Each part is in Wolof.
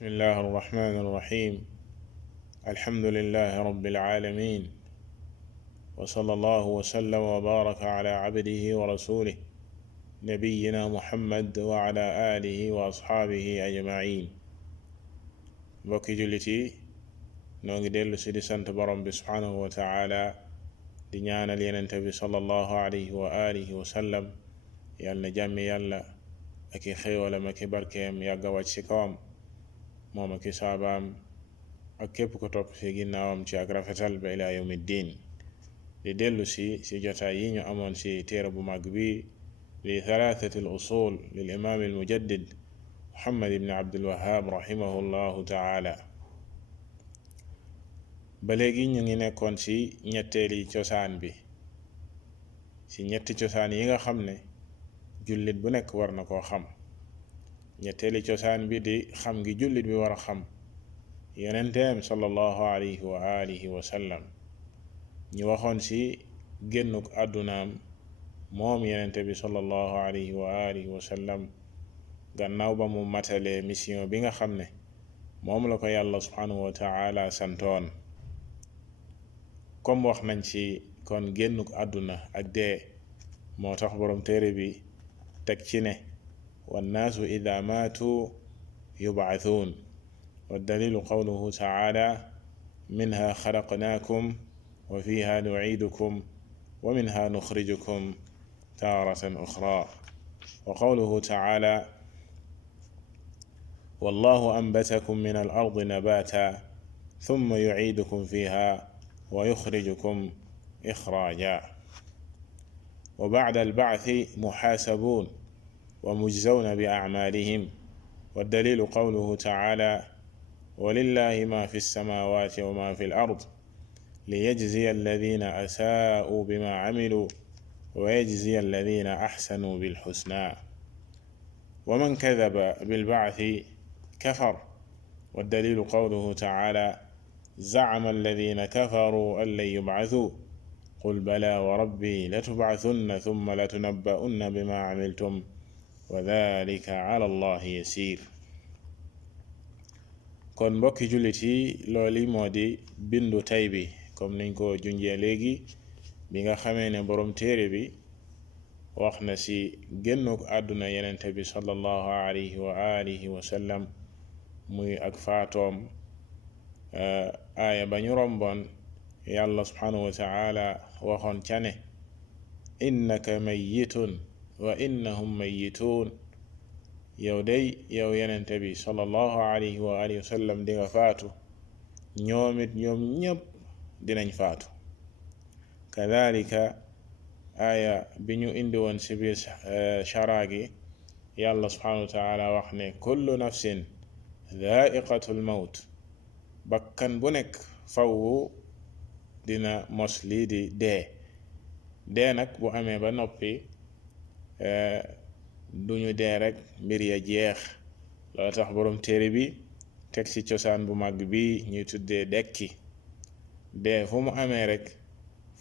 بسم الله الرحمن الرحيم. الحمد لله رب العالمين، وصلى الله وسلم وبارك على عبده ورسوله نبينا محمد وعلى آله وأصحابه أجمعين. mbokki jullit yi noo ngi dellu si di sant borom bi subhanahu wa taala di ñaanal yenente bi sallallahu alayhi wa alihi wa sallam yal na jàmmi yàlla ak i xéewalam ak i barkeem yàgg a wàcc ci kawam moom ak i saabaam ak képp ko topp ci ginnaawam ci ak rafetal ba ila yawmi ddin. di dellu si jotaay yi ñu amoon si téere bu mag bi li thalathati al usul lil imam al mujaddid Muhammad ibn Abdul Wahhab rahimahullahu taala. ba léegi ñu ngi nekkoon ci ñetteeli cosaan bi, ci ñetti cosaan yi nga xam ne jullit bu nekk war na koo xam. ñetteeli cosaan bi di xam gi jullit bi war a xam yonenteem sallallahu alayhi wa alihi wa sallam. ñu waxoon ci génnuk àddunaam moom yonente bi sallallahu alayhi wa alihi wa sallam gannaaw ba mu matalee mission bi nga xam ne moom la ko yàlla subhanahu wa taala santoon. comme wax nañ ci kon génnuk àdduna ak dee moo tax boroom téere bi teg ci ne wannaasu ida maatu yub'athuun wa dalilu qawluhu taala minha xalaqnaakum wa fiha nu'iidukum wa minha nuxrijukum taaratan uxraa wa qawluhu taala wallahu anbatakum min al ardi nabaata thumma yu'iidukum fiha wa yuxrijukum ixraaja wa ba'da al ba'thi muxaasabuun wa mujzawna bi a'maalihim wa dalilu qawluhu taala walillahi ma fi samaawaati wa ma fi al ard liyajziya alladina asaa'uu bima camiluu wa yajziya alladina axsanuu bilxusnaa wa man kadaba bilbacthi kafar wa dalilu qawluhu taala zacama alladina kafaruu an lan yubcathuu qul balaa wa rabbii latubcathunna thumma latunabba'unna bima camiltum wa dhalika ala allahi yasiir. kon mbokki jullit yi looli moo di bindu tay bi comme niñ ko junjee léegi bi nga xamee ne boroom téere bi wax na ci génnuk àdduna yenente bi sallallahu alayhi wa alihi wa sallam muy ak faatoom. aaya ba ñu romboon yàlla subhanahu wa taala waxoon ca ne innaka mayyitun wa innahum mayyituun. yow yenente bi sallallahu alayhi wa alihi wa sallam di nga faatu, ñoom ñépp dinañ faatu. kadhalika aaya bi ñu indi woon ci biir sharaa gi yàlla subhanahu wa taala wax ne kullu nafsin dha'iqatul mawt. bakkan bu nekk fawwu dina mos lii di dee nag bu amee ba noppi duñu dee rek mbir ya jeex. loolu tax boroom téere bi teg ci cosaan bu mag bi ñuy tuddee dekki. dee fu mu amee rek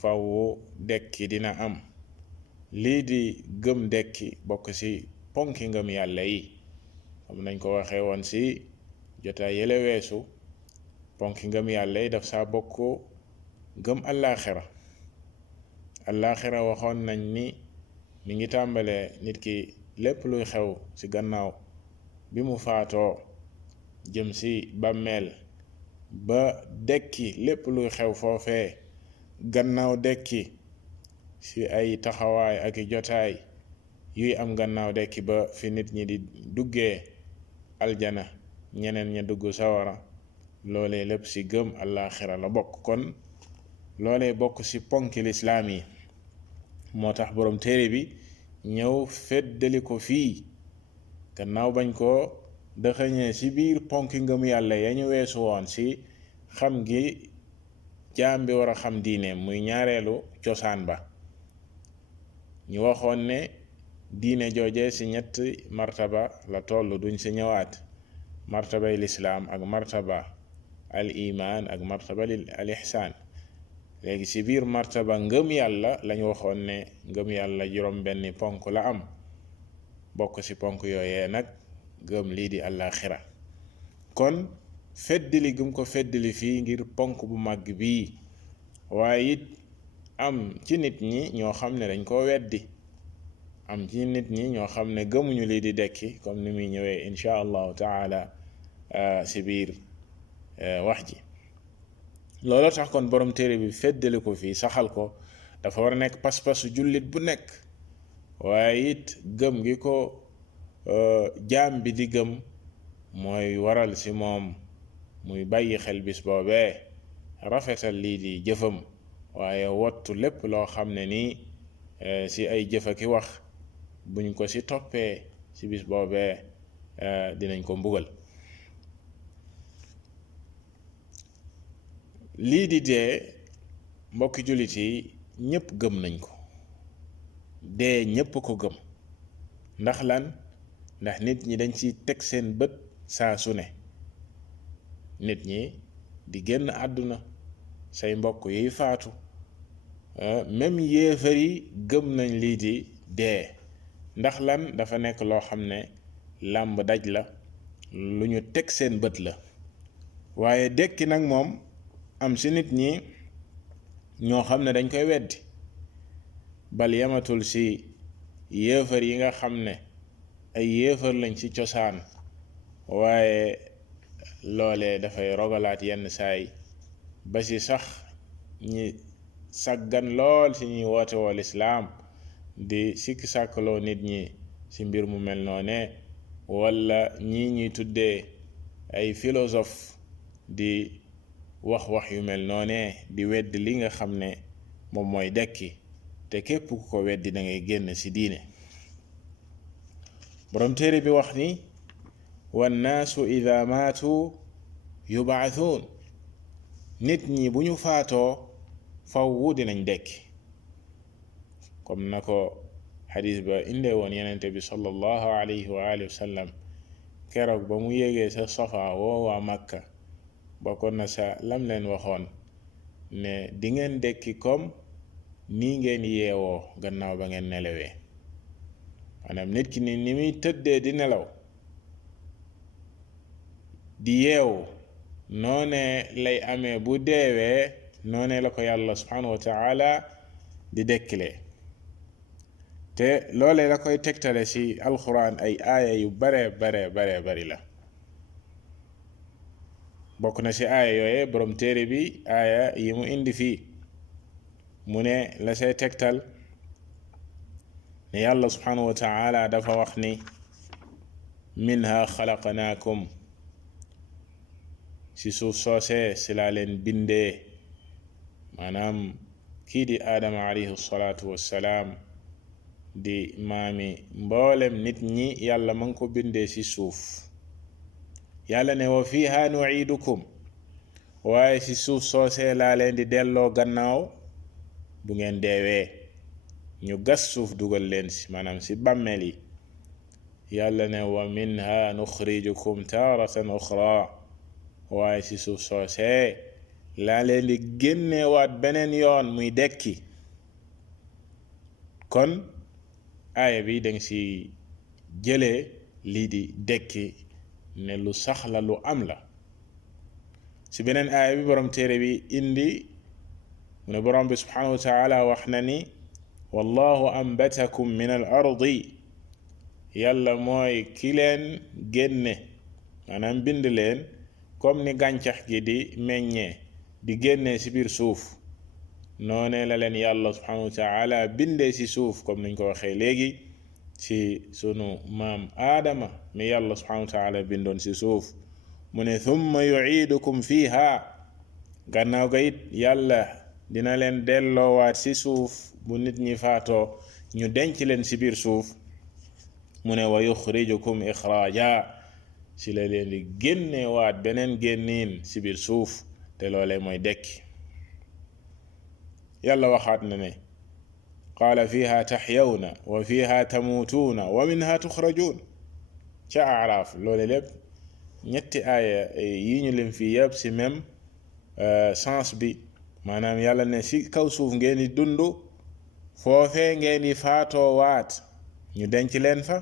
fawwu dekki dina am. lii di gëm dekki bokk ci ponki ngëm yàlla yi, xam nañ ko waxee woon ci jotaay yële weesu. ponki ngëm yàlla yi daf saa bokk gëm allaaxira waxoon nañ ni mi ngi tàmbalee nit ki lépp luy xew ci gannaaw bi mu faatoo jëm ci bàmmeel ba dekki, lépp luy xew foofee gannaaw dekki ci ay taxawaay ak i jotaay yuy am gannaaw dekki ba fi nit ñi di duggee aljana ñeneen ña dugg sawara. loolee lépp ci gëm allaaxira la bokk. kon loolee bokk ci ponki lislaam yi moo tax boroom téere bi ñëw feddali ko fii gannaaw bañ ko dëxëñee ci biir ponki ngëm yàlla ya ñu weesu woon ci xam gi jaam bi war a xam diineem, muy ñaareelu cosaan ba. ñu waxoon ne diine jooje ci ñetti martaba la toll, duñ ci ñëwaat. martabay lislaam ak martaba al iman ak martaba al ihsaan. léegi ci biir martaba ngëm yàlla lañu waxoon ne ngëm yàlla juróom benni ponk la am. bokk ci ponk yooyee nag gëm lii di àllaaxira. kon feddali gum ko feddali fii ngir ponk bu màgg bii. waaye it am ci nit ñi ñoo xam ne dañ koo weddi, am ci nit ñi ñoo xam ne gëmuñu lii di dekki, comme ni muy ñëwee insha allahu taala si biir wax ji. loolu tax kon borom téere bi feddali ko fii, saxal ko, dafa war a nekk pas-pasu jullit bu nekk. waaye it gëm gi ko jaam bi di gëm mooy waral ci moom muy bàyyi xel bis boobee, rafetal lii di jëfam, waaye wottu lépp loo xam ne nii ci ay jëfa ki wax buñ ko ci toppee ci bis boobee dinañ ko mbugal. lii di dee, mbokki jullit yi ñépp gëm nañ ko, dee ñépp ko gëm. ndax lan? ndax nit ñi dañ ci teg seen bët saa su ne. nit ñi di génn àdduna, say mbokk yiy faatu, même yéefar yi gëm nañ lii di dee. ndax lan? dafa nekk loo xam ne làmb daj la, lu ñu teg seen bët la. waaye dekki nag moom am ci nit ñi ñoo xam ne dañ koy weddi. bal yamatul ci yéefar yi nga xam ne ay yéefar lañ ci cosaan, waaye loolee dafay rogalaat yenn saay ba ci sax ñi sàggan lool ci ñuy woote woo lislaam di sikki sàkkaloo nit ñi ci mbir mu mel noone, walla ñii ñuy tuddee ay philosophe di wax yu mel noone, di wedd li nga xam ne moom mooy dekki. te képp ku ko weddi da ngay génn ci diine. borom téere bi wax ni wannaasu ida maatu yubaathuun, nit ñi bu ñu faatoo fawwu dinañ dekki. comme na ko xadis ba indee woon yenente bi sallallahu alayhi wa alihi wa sallam keroog ba mu yégee sa Safa woo waa Makka, bokkoon na sa lam leen waxoon ne di ngeen dekki comme nii ngeen yeewoo gannaaw ba ngeen nelawee. maanaam nit ki ni muy tëddee di nelaw di yeewu, noone lay amee bu deewee, noone la ko yàlla subhanahu wa taala di dekkilee. te loolee la koy tegtale ci alquran ay aaya yu bare bari la. bokk na ci aaya yooye borom téere bi aaya yi mu indi fii, mu ne la say tegtal ne yàlla subhanahu wa taala dafa wax ni minha xalaqnaakum, ci suuf soosee ci laa leen bindee. maanaam kii di aadama alayhi salaatu wassalaam di maami mboolem nit ñi, yàlla ma ngi ko bindee ci suuf. yàlla ne wa fiha nuidukum, waaye ci suuf soosee laa leen di delloo gannaaw bu ngeen deewee. ñu gas suuf dugal leen ci, maanaam ci bàmmeel yi. yàlla ne wa minha nuxrijukum taaratan uxra, waaye ci suuf soosee laa leen di génnewaat beneen yoon muy dekki. kon aaya bi danga ci jëlee lii di dekki ne lu sax la, lu am la. ci beneen aaya bi borom téere bi indi mu ne borom bi subhanahu wa taala wax na ni wallahu ambatakum min al ardi, yàlla mooy ki leen génne, maanaam bind leen comme ni gàncax gi di meññee di génnee ci biir suuf, noone la leen yàlla subhanahu wa taala bindee ci suuf, comme niñ ko waxee léegi ci sunu maam aadama mi yàlla subhanahu wa taala bindoon ci suuf. mu ne thumma yu'iidukum fiha, gannaaw ga it yàlla dina leen delloowaat ci suuf bu nit ñi faatoo, ñu denc leen ci biir suuf. mu ne wa yuxrijukum ixraaja, ci la leen di génnewaat beneen génniin ci biir suuf, te loolee mooy dekki. yàlla waxaat na ne qaala fiha taxyawna wa fiha tamuutuuna wa minha tuxrajuun, ca Araaf. loole lépp ñetti aaya yi ñu lim fii yëpp ci même sens bi, maanaam yàlla ne ci kaw suuf ngeen di dund, foofee ngeen di faatoo waat ñu denc leen fa,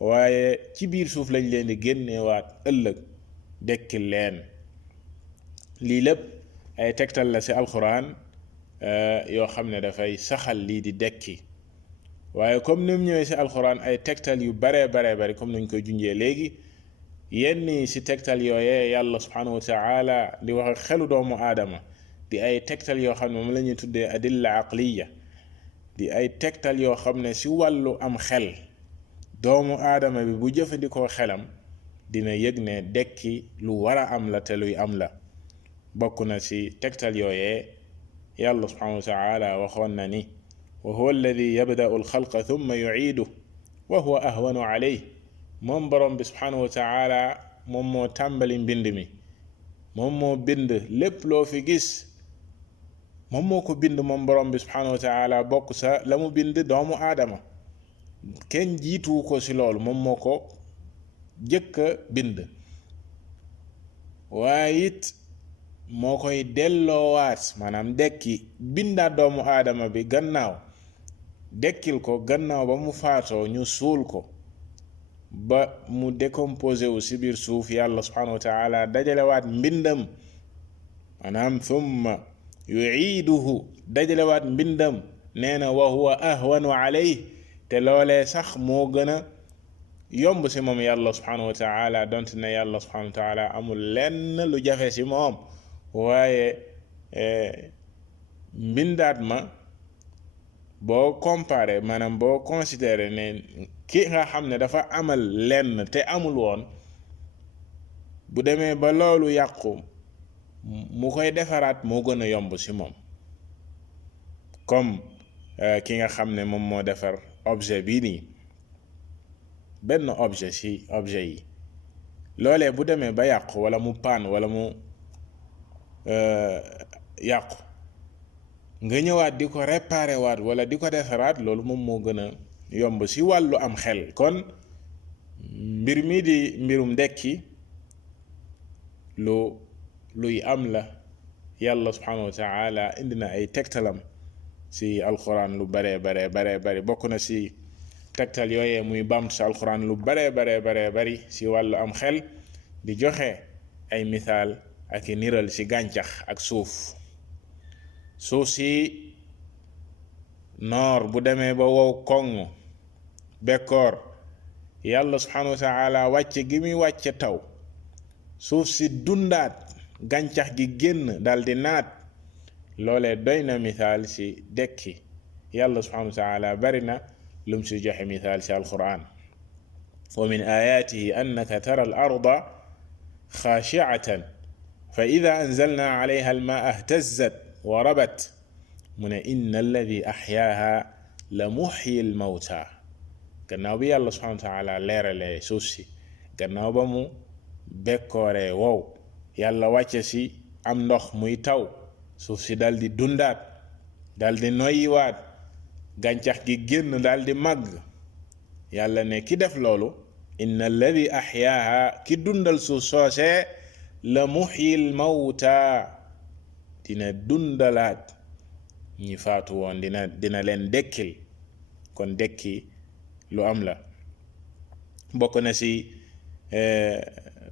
waaye ci biir suuf lañ leen di génnewaat ëllëg dekkil leen. lii lépp ay tegtal la ci alquran yoo xam ne dafay saxal lii di dekki. waaye comme ni mu ñëwee ci alquran ay tegtal yu baree bari comme nañ koy junjee léegi, yenn ci tegtal yooyee yàlla subhanahu wa taala di wax ak xelu doomu aadama di ay tegtal yoo xam ne moom la ñuy tuddee adilla aqliya, di ay tegtal yoo xam ne ci wàllu am xel doomu aadama bi bu jëfandikoo xelam dina yëg ne dekki lu war a am la te luy am la. bokk na ci tegtal yooyee yàlla subhanahu wa taala waxoon na ni wa huwa alladi yabda'u alxalqa thumma yu'iiduhu wa huwa ahwanu alayhi. moom borom bi subhanahu wa taala moom moo tàmbali mbind mi, moom moo bind lépp loo fi gis, moom moo ko bind moom borom bi subhanahu wa taala. bokk sa la mu bind doomu aadama kenn jiitu ko ci loolu, moom moo ko jëkk a bind. waaye it moo koy delloowaat, maanaam dekki bindaat doomu aadama bi gannaaw, dekkil ko gannaaw ba mu faatoo ñu suul ko ba mu décomposé wu ci biir suuf. yàlla subhanahu wa taala dajalewaat mbindam, maanaam thumma yu'iiduhu, dajalewaat mbindam. nee na wa huwa ahwanu alayhi, te loolee sax moo gën a yomb ci moom yàlla subhanahu wa taala, donte ne yàlla subhanahu wa taala amul lenn lu jafe ci moom. waaye mbindaat ma boo comparé, maanaam boo considéré ne ki nga xam ne dafa amal lenn te amul woon, bu demee ba loolu yàqu mu koy defaraat moo gën a yomb ci moom. comme ki nga xam ne moom moo defar objet bii nii, benn objet ci objet yi, loolee bu demee ba yàqu wala mu paan wala mu yàqu, nga ñëwaat di ko réparé waat wala di ko defaraat, loolu moom moo gën a yomb ci wàllu am xel. kon mbir mi di mbirum dekki luy am la. yàlla subhanahu wa taala indi na ay tegtalam ci alquran lu baree bari. bokk na ci tegtal yooyee muy bamtu ci alquran lu baree bari ci wàllu am xel, di joxe ay misaal ak i niral ci gàncax ak suuf si noor bu demee ba wow koŋ bekkoor, yàlla subhanahu wa taala wàcce gi muy wàcce taw, suuf si dundaat, gàncax gi génn daldi naat. loolee doy na misaal ci dekki. yàlla subhanahu wa taala bari na lum ci joxe misaal ci alquran. wa min ayatihi annaka tara al arda xaashi'atan fa ida anzalna alayha almaa ihtazzat wa rabat. mu ne inna alladi axyaaha la muxyi almawta. gannaaw bi yàlla subhanahu wa taala leeralee suuf si, gannaaw ba mu bekkooree wow, yàlla wàcce si am ndox muy taw, suuf si dal di dundaat, dal di noyyiwaat, gàncax gi génn dal di màgg. yàlla ne ki def loolu, inna alladi axyaaha, ki dundal suuf soosee, la muxyil mawta, dina dundalaat ñi faatu woon, dina leen dekkil. kon dekki lu am la. bokk na ci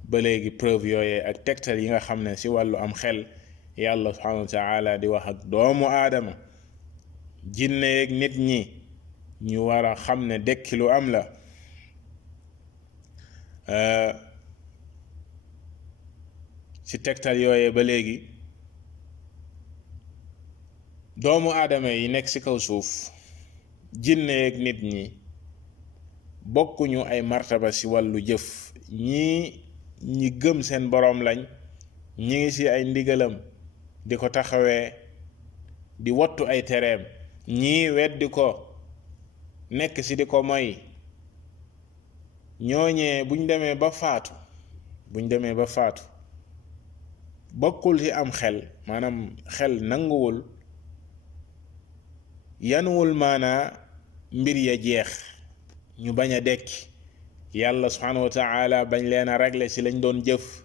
ba léegi preuve yooyee ak tegtal yi nga xam ne ci wàllu am xel yàlla subhanahu wa taala di wax ak doomu aadama, jinne yeeg nit ñi ñu war a xam ne dekki lu am la. ci tegtal yooyee ba léegi doomu aadama yi nekk ci kaw suuf, jinne yeeg nit ñi bokkuñu ay martaba ci wàllu jëf. ñi gëm seen boroom lañ, ñi ngi ci ay ndigalam di ko taxawee, di wattu ay tereem. ñii weddi ko, nekk ci di ko moy. ñooñee buñ demee ba faatu bokkul ci am xel, maanaam xel nanguwul, yanuwul maanaa mbir ya jeex, ñu bañ a dekki. yàlla subhanahu wa taala bañ leen a régler ci lañ doon jëf,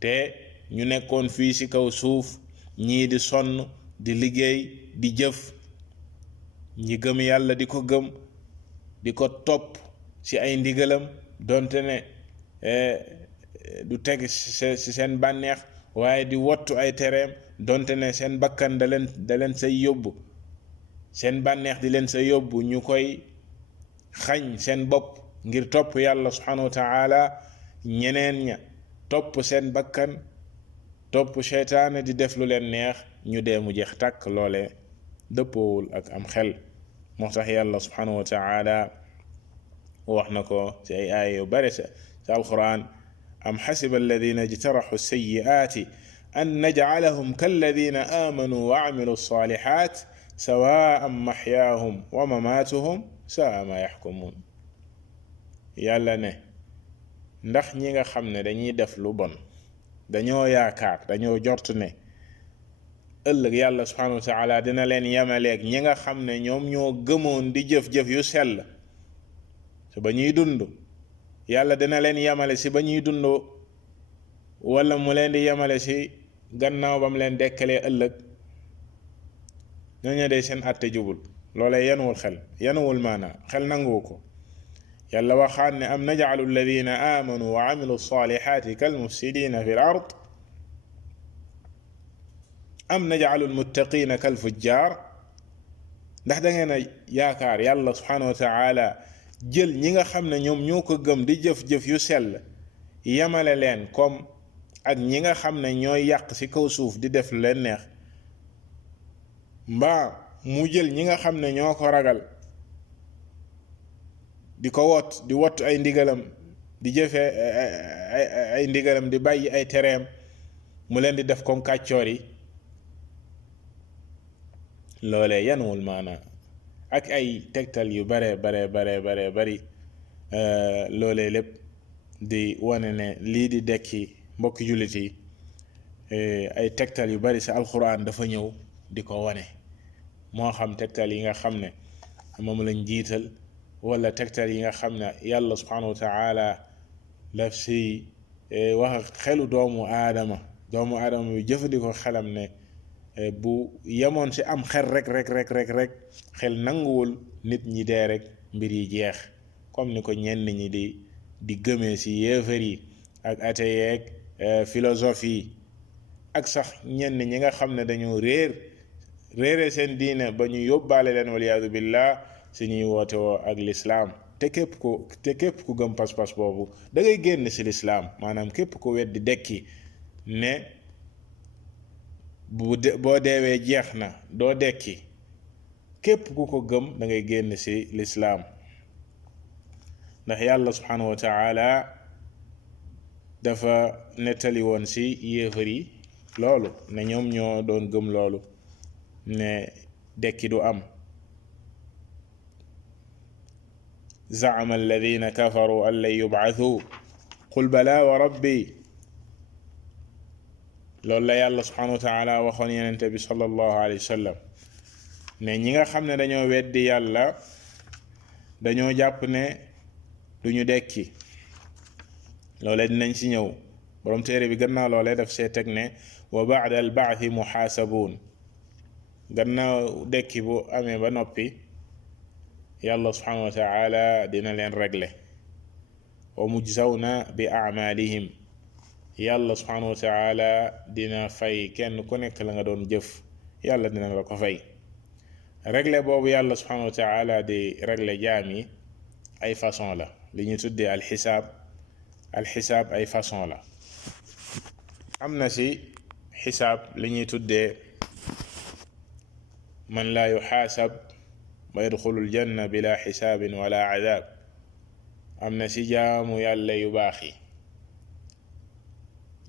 te ñu nekkoon fii ci kaw suuf, ñii di sonn, di liggéey, di jëf. ñi gëm yàlla di ko gëm, di ko topp ci ay ndigalam, donte ne du teg ci seen bànneex waaye di wottu ay tereem donte ne seen bakkan da leen say yóbbu seen bànneex di leen sa yóbbu ñu koy xañ seen bopp ngir topp yàlla subhanahu wa taala ñeneen ña topp seen bakkan topp seytaane di def lu leen neex ñu dee mu jeex tàkk loole dëppoowul ak am xel moo tax yàlla subhanahu wa taala wax na ko ci ay aaya yu bare sa alquran am xasiba alladina ijtaraxu sayiaati an najcalahum kalladina aamanu wa camilu alsalixat sawaan maxyaahum wa mamaatuhum saa ma yaxkumuun yàlla ne ndax ñi nga xam ne dañuy def lu bon dañoo yaakaar dañoo jort ne ëllëg yàlla subhanahu wa taala dina leen yemaleeg ñi nga xam ne ñoom ñoo gëmoon di jëf-jëf yu sell ci ba ñuy dund yàlla dina leen yemale si ba ñuy dund wala mu leen di yemale si gannaaw ba mu leen dekkalee ëllëg ñooñu de seen àtte jubul loolee yanuwul xel yanuwul maana xel nanguwu ko yàlla waxaan ne am najcalu alladina aamanu wa camilu alsalixaati kalmufsidina fi l ard am najcalu almuttaqina kalfujjar ndax da ngeen a yaakaar yàlla subhanahu wa taala jël ñi nga xam ne ñoom ñoo ko gëm di jëf-jëf yu sell yamale leen comme ak ñi nga xam ne ñooy yàq ci kaw suuf di def lu leen neex mbaa mu jël ñi nga xam ne ñoo ko ragal di ko di wottu ay ndigalam di jëfee ay ndigalam di bàyyi ay tereem mu leen di def comme kàccoor yi loolee yanuwul maana ak ay tegtal yu bare bari loolee lépp di wane ne lii di dekki mbokki jullit yi ay tegtal yu bari sa alquran dafa ñëw di ko wane moo xam tegtal yi nga xam ne moom lañ jiital wala tegtal yi nga xam ne yàlla subhanahu wa taala daf si wax xelu doomu aadama bi jëfandikoo xelam ne bu yemoon si am xel rek xel nanguwul nit ñi dee rek mbir yi jeex comme ni ko ñenn ñi di gëmee si yéefar yi ak athée yeeg philosophe yi ak sax ñenn ñi nga xam ne dañoo réere seen diine ba ñu yóbbaale leen waliyaadu billah si ñuy woote woo ak lislaam te képp ku gëm pas-pas boobu da ngay génn si lislaam maanaam képp ku weddi dekki ne boo deewee jeex na doo dekki képp ku ko gëm da ngay génn si lislaam ndax yàlla subhanahu wa taala dafa nettali woon si yéefar yi loolu ne ñoom ñoo doon gëm loolu ne dekki du am zaama alladina kafaru an lan yubcathuu qul bala wa rabbi loolu la yàlla subhanahu wa taala waxoon yenente bi sallallahu alayhi wa sallam ne ñi nga xam ne dañoo weddi yàlla dañoo jàpp ne duñu dekki loolee dinañ ci ñëw borom téere bi gannaaw loolee daf see teg ne wa ba'da al ba'thi muhaasabuun gannaaw dekki bu amee ba noppi yàlla subhanahu wa taala dina leen régler wa mujzawna bi a'malihim yàlla subhanahu wa taala dina fay kenn ku nekk la nga doon jëf yàlla dina la ko fay régler boobu yàlla subhanahu wa taala di régler jaam yi ay façon la li ñu tuddee alxisaab ay façon la am na ci xisaab li ñuy tuddee man laa yuxaasab wa yadxulul janna bila xisaabin wala adaab am na ci jaamu yàlla yu baax yi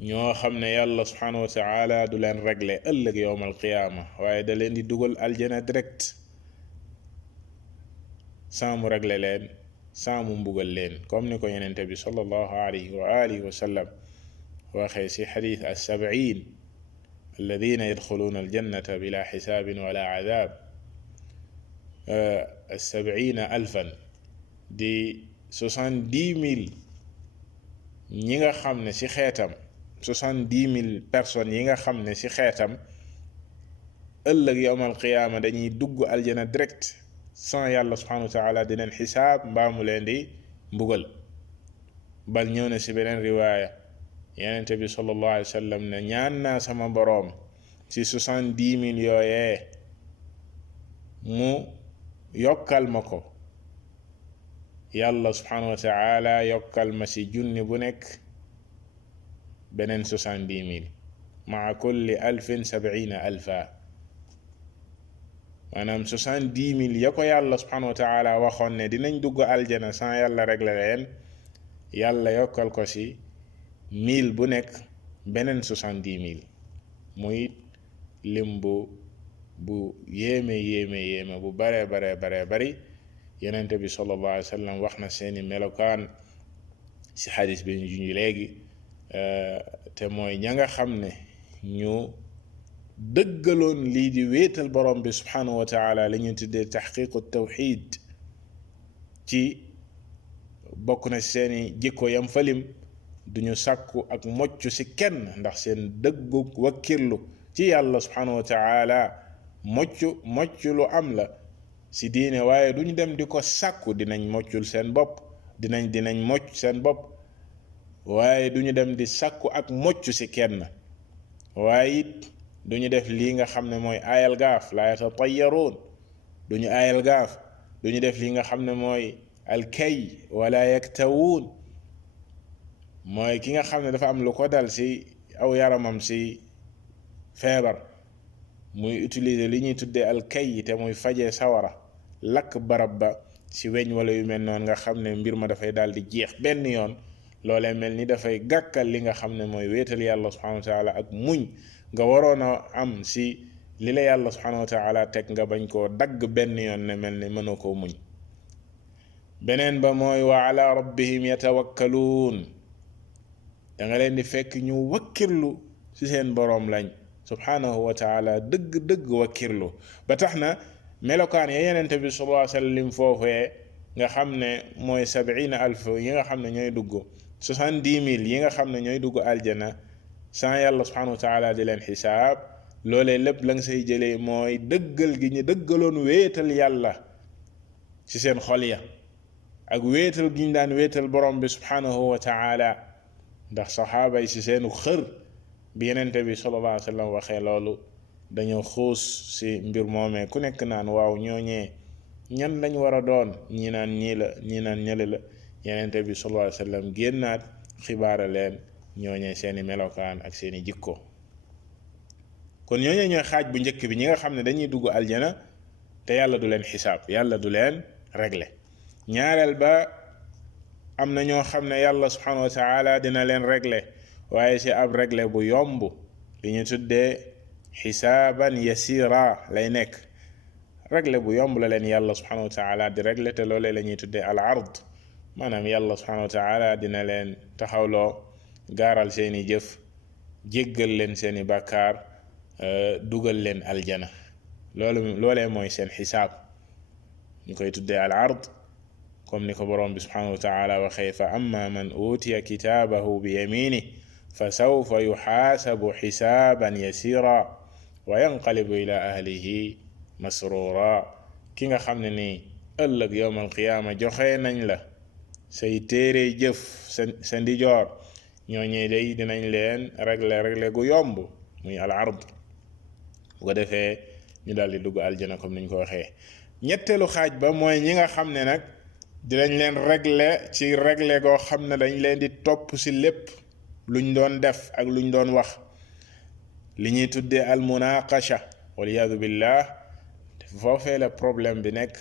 ñoo xam ne yàlla subhanahu wa taala du leen régler ëllëg yowm alqiyaama waaye da leen di dugal aljana direct sans mu régler leen sans mu mbugal leen comme ni ko yenente bi sallallahu alayhi wa alihi wa sallam waxee ci xadis as-sab'iin alladina yadxuluuna aljannata bila xisaabin wala adaab as-sab'iina alfan di 70,000 ñi nga xam ne ci xeetam 70,000 personnes yi nga xam ne ci xeetam ëllëg yowmal qiyaama dañuy dugg aljana direct sans yàlla subhanahu wa taala di leen xisaab mbaa mu leen di mbugal bal ñëw na ci beneen riwaaya yenente bi sallallahu alayhi wa sallam ne ñaan naa sama boroom ci 70,000 yooyee mu yokkal ma ko, yàlla subhanahu wa taala yokkal ma ci junni bu nekk beneen 70,000 maa kulli 70,000 maanaam 70,000 ya ko yàlla subhanahu wa taala waxoon ne dinañ dugg aljana sans yàlla régler leen, yàlla yokkal ko ci 1000 bu nekk beneen 70,000 muy lim bu yéeme bu bare bari. yenente bi sallallahu alayhi wa sallam wax na seeni melokaan ci xadis bi ñu junj léegi, te mooy ña nga xam ne ñu dëggaloon lii di wéetal borom bi subhanahu wa taala la ñuy tuddee taxqiqu tawxid, ci bokk na seeni jikko yam falim duñu sàkku ak mocc ci kenn ndax seen dëggu wakkirlu ci yàlla subhanahu wa taala mocc lu am la ci diine, waaye duñu dem di ko sàkku. dinañ moccul seen bopp, dinañ mocc seen bopp, waaye duñu dem di sàkku ak mocc ci kenn. waaye it duñu def lii nga xam ne mooy aayal gaaf, la yatatayaruun, duñu aayal gaaf. duñu def lii nga xam ne mooy alkay wala yaktawuun, mooy ki nga xam ne dafa am lu ko dal ci aw yaramam ci feebar, muy utiliser li ñuy tuddee alkay te muy fajee sawara, lakk barab ba ci weñ wala yu mel noonu, nga xam ne mbir ma dafay daal di jeex benn yoon. loolee mel ni dafay gàkkal li nga xam ne mooy wéetal yàlla subhanahu wa taala ak muñ nga waroon a am ci li la yàlla subhanahu wa taala teg, nga bañ koo dagg benn yoon ne mel ni mënoo koo muñ. beneen ba mooy wa ala rabbihim yatawakkaluun, da nga leen di fekk ñu wakkirlu ci seen boroom lañ subhanahu wa taala, dëgg wakkirlu. ba tax na melokaan ya yenente bi sallallahu alayhi wa sallam foofee nga xam ne mooy 70,000 yi nga xam ne ñooy dugg, 70,000 yi nga xam ne ñooy dugg aljana sans yàlla subhanahu wa taala di leen xisaab, loolee lépp la nga say jëlee mooy dëggal gi ñu dëggaloon wéetal yàlla ci seen xol ya, ak wéetal gi ñu daan wéetal borom bi subhanahu wa taala. ndax saxaaba yi ci seenu xër bi yenente bi sallallahu alayhi wa sallam waxee loolu, dañoo xuus ci mbir moomee, ku nekk naan waaw ñooñee ñan lañ war a doon, ñi naan ñii la, ñi naan ñële la. yenente bi sallallahu alayhi wa sallam génnaat xibaara leen ñooñee seeni melokaan ak seeni jikko. kon ñooñee ñooy xaaj bu njëkk bi, ñi nga xam ne dañuy dugg aljana te yàlla du leen xisaab, yàlla du leen régler. ñaareel ba, am na ñoo xam ne yàlla subhanahu wa taala dina leen régler, waaye ci ab régler bu yomb, li ñu tuddee xisaaban yasira lay nekk. régler bu yomb la leen yàlla subhanahu wa taala di régler, te loolee la ñuy tuddee al ard, maanaam yàlla subhanahu wa taala dina leen taxawloo, gaaral seeni jëf, jéggal leen seeni bàkkaar, dugal leen aljana. loolee mooy seen xisaab, ñu koy tuddee al ard, comme ni ko borom bi subhanahu wa taala waxee, fa amma man utiya kitaabahu bi yamini fa sawfa yuxaasabu xisaaban yasira wa yanqalibu ila ahlihi masrura. ki nga xam ne ni ëllëg yowm alqiyaama joxe nañ la say téere jëf sa ndijoor, ñooñee day dinañ leen régler gu yomb, muy al ard. bu ko defee ñu daal di dugg aljana comme niñ ko waxee. ñetteelu xaaj ba mooy ñi nga xam ne nag dinañ leen régler ci régler goo xam ne dañ leen di topp ci lépp luñ doon def ak luñ doon wax, li ñuy tuddee al munaqasha waliyadu billah. foofee la problème bi nekk,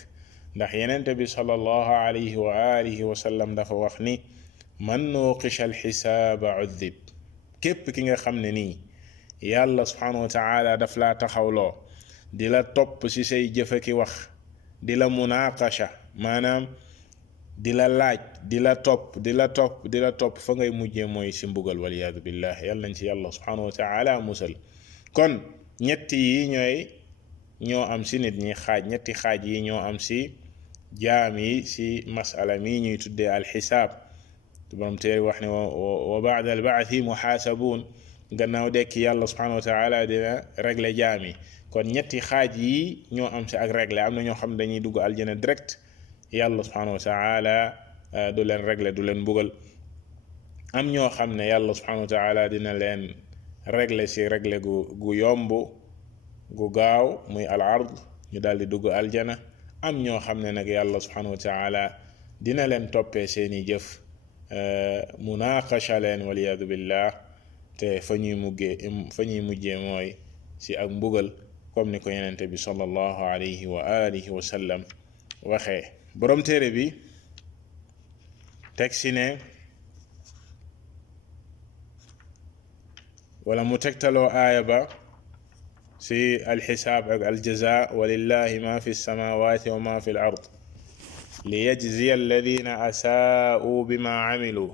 ndax yenente bi sallallahu alayhi wa alihi wa sallam dafa wax ni man nuqisha al xisaaba udib, képp ki nga xam ne nii yàlla subhanahu wa taala daf laa taxawloo di la topp ci say jëfe ki wax, di la munaqasha, maanaam di la laaj, di la topp fa ngay mujjee mooy ci mbugal waliyadu billah. yàlla nañ ci yàlla subhanahu wa taala musal. kon ñetti yi ñoo am ci nit ñi xaaj, ñetti xaaj yi ñoo am ci jaam yi ci masala mi ñuy tuddee alxisaab. borom téere wax ne wa ba'da al-ba'thi muhaasabuun, gannaaw dekki yàlla subhanahu wa taala dina régler jaam yi. kon ñetti xaaj yi ñoo am ci ak régler. am na ñoo xam ne dañuy dugg aljana direct, yàlla subhanahu wa taala du leen régler, du leen mbugal. am ñoo xam ne yàlla subhanahu wa taala dina leen régler ci régler gu yomb gu gaaw muy al ard ñu daal di dugg aljana am ñoo xam ne nag yàlla subhanahu wa taala dina leen toppee seeni jëf munaqasha leen waliyadu billah te fa ñuy mujjee mooy ci ak mbugal comme ni ko yenente bi sallallahu alayhi wa alihi wa sallam waxee borom téere bi teg si ne wala mu tegtaloo aaya ba ci alxisaab ak aljaza walillahi ma fi lsamawati wa ma fi l ard liyajziya alladina asaa'uu bima camilu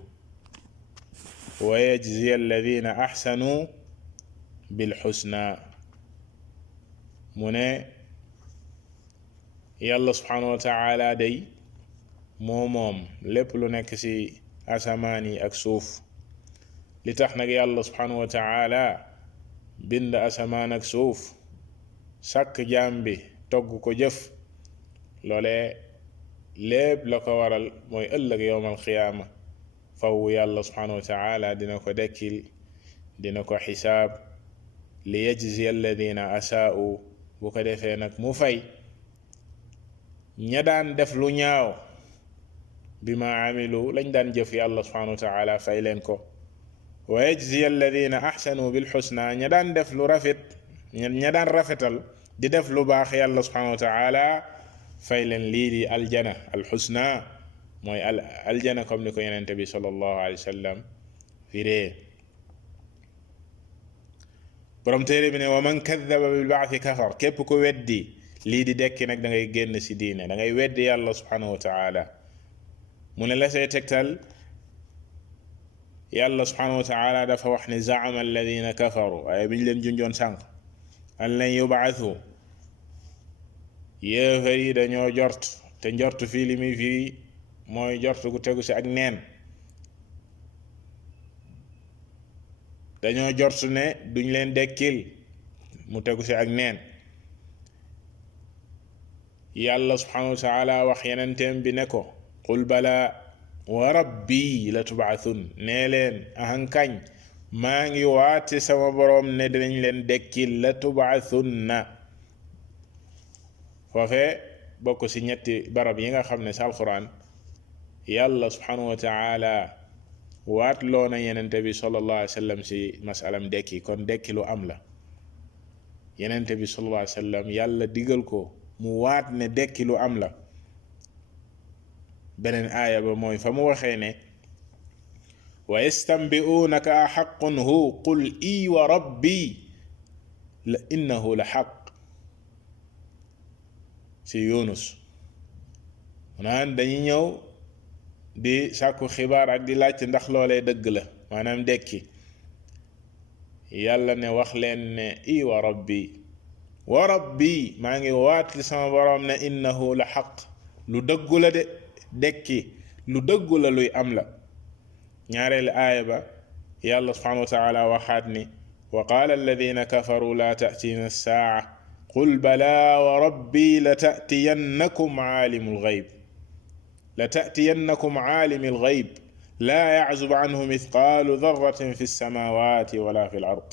wa yajziya alladina axsanuu bilxusna mu ne yàlla subhanahu wa taala day moom lépp lu nekk ci asamaan yi ak suuf li tax nag yàlla subhanahu wa taala bind asamaan ak suuf sàkk jaam bi togg ko jëf loolee lépp la ko waral mooy ëllëg yowmal qiyaama faw yàlla subhanahu wa taala dina ko dekkil dina ko xisaab li yajzi alladina asaa'u bu ko defee nag mu fay ña daan def lu ñaaw bima amilu lañ daan jëf yàlla subhanahu wa taala fay leen ko wa yajzi alladina axsanu bilxusna ña daan def lu rafet ña daan rafetal di def lu baax yàlla subhanahu wa taala fay leen lii di aljana alxusna mooy aljana comme ni ko yenente bi sallallahu alayhi wa sallam firee borom téere bi ne wa man kadaba bil ba'thi kafar képp ko weddi lii di dekki nag da ngay génn ci diine da ngay weddi yàlla subhanahu wa taala mu ne la say tegtal yàlla subhanahu wa taala dafa wax ne zaama alladina kafaru waaye biñ leen junjoon sànq an lan yubaathu yéefar yi dañoo jort te njort fii li muy firi mooy jort gu tegu ci ak neen dañoo jort ne duñ leen dekkil mu tegu ci ak neen yàlla subhanahu wa taala wax yenenteem bi ne ko qul bala wa rabbi la tubaathun nee leen ahankañ maa ngi waati sama boroom ne dinañ leen dekkil la tubaathunna foofee bokk ci ñetti barab yi nga xam ne ci alquran yàlla subhanahu wa taala waat loo na yenente bi sallallahu alayhi wa sallam ci masalam dekki kon dekki lu am la yenente bi sallallahu alayhi wa sallam yàlla digal ko mu waat ne dekki lu am la beneen aaya ba mooy fa mu waxee ne wa yastanbi'unaka axaqun hu qul i wa rabbi la innahu la xaq ci Yunus naan dañuy ñëw di sàkku xibaar ak di laajte ndax loolee dëgg la maanaam dekki yàlla ne wax leen ne i wa rabbi maa ngi waat li sama boroom ne innahu la xaq lu dëggu la de dekki lu dëggu la luy am la ñaareelu aaya ba yàlla subhanahu wa taala waxaat ni wa qaala alladina kafaru la ta'tina as-saa'a qul bala wa rabbi la ta'tiyannakum aalimul ghayb la ya'zubu anhu mithqaalu dharratin fi as-samawati wala fi al-ard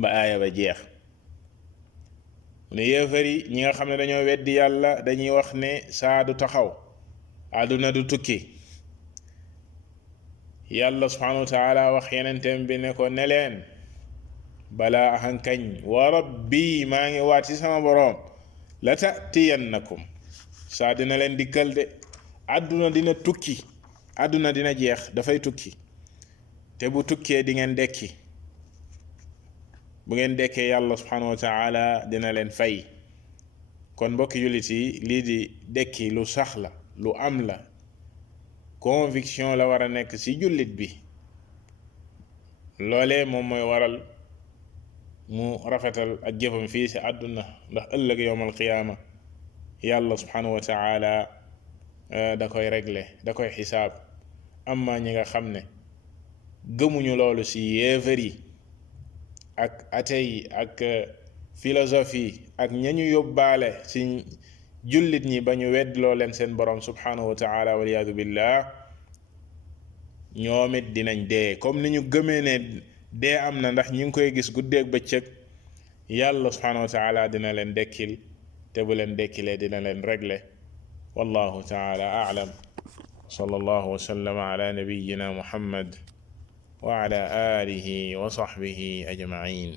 ba aaya ba jeex ne yéefar yi ñi nga xam ne dañoo weddi yàlla dañuy wax ne saa du taxaw àdduna du tukki yàlla subhanahu wa taala wax yenenteem bi ne ko ne leen balaa ahankañ wa rabbi maa ngi waat ci sama boroom la ta'tiyannakum saa dina leen dikkal de àdduna dina tukki àdduna dina jeex dafay tukki te bu tukkee di ngeen dekki bu ngeen dekkee yàlla subhanahu wa taala dina leen fay kon mbokki jullit yi lii di dekki lu sax la lu am la conviction la war a nekk ci jullit bi loolee moom mooy waral mu rafetal ak jëfam fii ci àdduna ndax ëllëg yowmal qiyaama yàlla subhanahu wa taala da koy régler da koy xisaab amma ñi nga xam ne gëmuñu loolu ci yéefar yi ak athée yi ak philosophie ak ñañu yóbbaale ci jullit ñi ba ñu weddloo leen seen borom subhanahu wa taala waliyaadu billah ñoom it dinañ dee comme ni ñu gëmee ne dee am na ndax ñu ngi koy gis guddeeg bëccëg yàlla subhanahu wa taala dina leen dekkil te bu leen dekkilee dina leen régler wallahu taala a'lam sallallahu wa sallama ala nabiyyina muhammad wa ala alihi wa sahbihi ajma'in